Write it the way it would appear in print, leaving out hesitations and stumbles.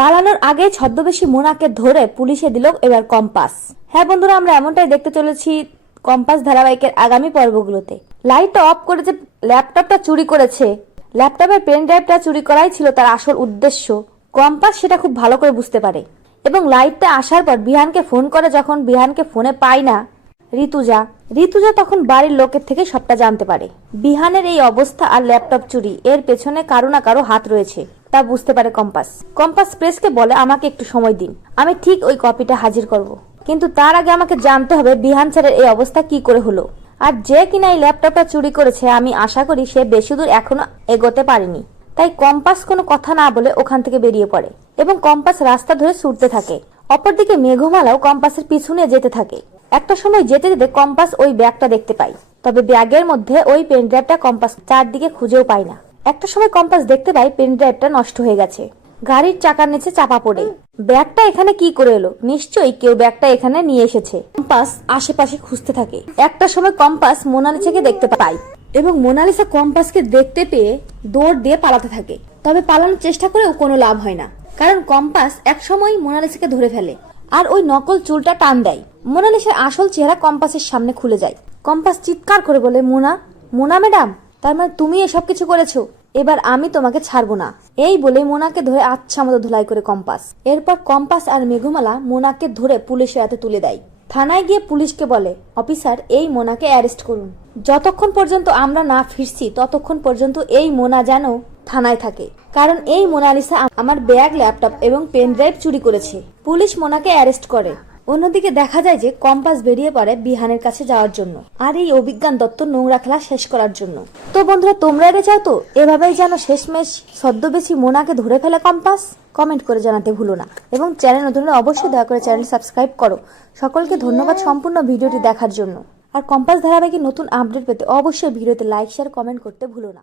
পালানোর আগে ছদ্মবেশী মোনাকে ধরে পুলিশে দিল এবার কম্পাস। হ্যাঁ বন্ধুরা, আমরা এমনটাই দেখতে চলেছি কম্পাস ধারাবাহিকের আগামী পর্বগুলোতে। লাইটটা অফ করে যে ল্যাপটপটা চুরি করেছে, ল্যাপটপের পেন ড্রাইভটা চুরি করাই ছিল তার আসল উদ্দেশ্য। কম্পাস সেটা খুব ভালো করে বুঝতে পারে এবং লাইটটা আসার পর বিহানকে ফোন করে। যখন বিহানকে ফোনে পায় না ঋতুজা তখন বাড়ির লোকের থেকে সবটা জানতে পারে। বিহানের এই অবস্থা আর ল্যাপটপ চুরি এর পেছনে কারো না কারো হাত রয়েছে তা বুঝতে পারে কম্পাস প্রেসকে বলে, আমাকে একটু সময় দিন, আমি ঠিক ওই কপিটা হাজির করব, কিন্তু তার আগে আমাকে জানতে হবে বিহান স্যারের এই অবস্থা কি করে হলো। আর যে কিনা এই ল্যাপটপটা চুরি করেছে আমি আশা করি সে বেশি দূর এখনো এগোতে পারেনি। তাই কম্পাস কোনো কথা না বলে ওখান থেকে বেরিয়ে পড়ে এবং কম্পাস রাস্তা ধরে ছুটতে থাকে। অপরদিকে মেঘমালাও কম্পাসের পিছনে যেতে থাকে। একটা সময় যেতে যেতে কম্পাস ওই ব্যাগটা দেখতে পায়, তবে ব্যাগের মধ্যে ওই পেন ড্রাইভটা কম্পাস চারদিকে খুঁজেও পায় না। একটা সময় কম্পাস দেখতে পায় পেন ড্রাইভটা নষ্ট হয়ে গেছে, গাড়ির চাকার নিচে চাপা পড়ে। ব্যাগটা এখানে কি করে এলো? নিশ্চয়ই কেউ ব্যাগটা এখানে নিয়ে এসেছে। কম্পাস আশেপাশে খুঁজতে থাকে। একটা সময় কম্পাস মোনালিসাকে দেখতে পায় এবং মোনালিসা কম্পাসকে দেখতে পেয়ে দৌড় দিয়ে পালাতে থাকে। তবে পালানোর চেষ্টা করেও কোনো লাভ হয় না, কারণ কম্পাস এক সময় মোনালিসাকে ধরে ফেলে আর ওই নকল চুলটা টান দেয়। মোনালিসার আসল চেহারা কম্পাসের সামনে খুলে যায়। কম্পাস চিৎকার করে বলে, মোনা ম্যাডাম, তার মানে তুমি এসব কিছু করেছো? এবার আমি তোমাকে ছাড়বো না। এই বলে মোনাকে ধরে আচ্ছা মতো ধুলাই করে কম্পাস। এরপর কম্পাস আর মেঘমালা মোনাকে ধরে পুলিশের হাতে তুলে দেয়। থানায় গিয়ে পুলিশকে বলে, অফিসার, এই মোনাকে অ্যারেস্ট করুন। যতক্ষণ পর্যন্ত আমরা না ফিরছি ততক্ষণ পর্যন্ত এই মোনা যেন থানায় থাকে, কারণ এই মোনালিসা আমার ব্যাগ, ল্যাপটপ এবং পেন ড্রাইভ চুরি করেছে। পুলিশ মোনাকে অ্যারেস্ট করে। অন্যদিকে দেখা যায় যে কম্পাস বেরিয়ে পড়ে বিহানের কাছে যাওয়ার জন্য আর এই অভিজ্ঞান দত্ত নোংরা খেলা শেষ করার জন্য। তো বন্ধুরা, তোমরা এটা চাও তো এভাবেই যেন শেষমেশ ছদ্মবেশী মোনাকে ধরে ফেলে কম্পাস? কমেন্ট করে জানাতে ভুলো না এবং চ্যানেল নতুন হলে অবশ্যই দয়া করে চ্যানেল সাবস্ক্রাইব করো। সকলকে ধন্যবাদ সম্পূর্ণ ভিডিওটি দেখার জন্য। আর কম্পাস ধারাবাহিকের নতুন আপডেট পেতে অবশ্যই ভিডিওতে লাইক, শেয়ার, কমেন্ট করতে ভুলো না।